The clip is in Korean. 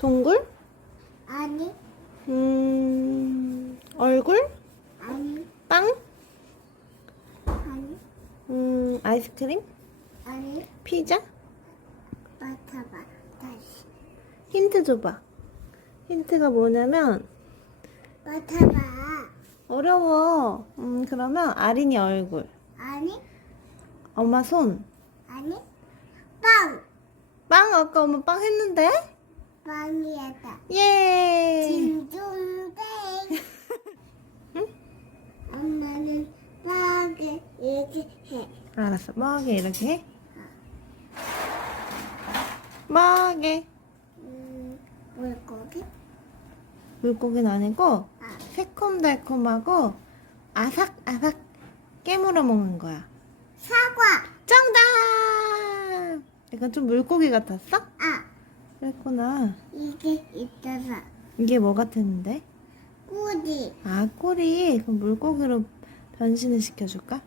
동굴? 아니, 음, 얼굴? 아니, 빵? 아니, 음, 아이스크림? 아니, 피자? 맡아봐. 다시. 힌트 줘봐. 힌트가 뭐냐면, 맡아봐. 어려워. 음, 그러면 아린이 얼굴. 아니, 엄마 손. 아니, 빵! 빵? 아까 엄마 빵 했는데? 빵이었다. 예! 진중뱅. 엄마는 빵을 이렇게 해. 알았어. 뭐하게 이렇게 해? 뭐하게? 음, 물고기? 물고기는 아니고, 아, 새콤달콤하고, 아삭아삭 깨물어 먹는 거야. 사과! 정답! 약간 좀 물고기 같았어? 아, 그랬구나. 이게 있어서. 이게 뭐 같았는데? 꼬리. 아, 꼬리. 그럼 물고기로 변신을 시켜줄까?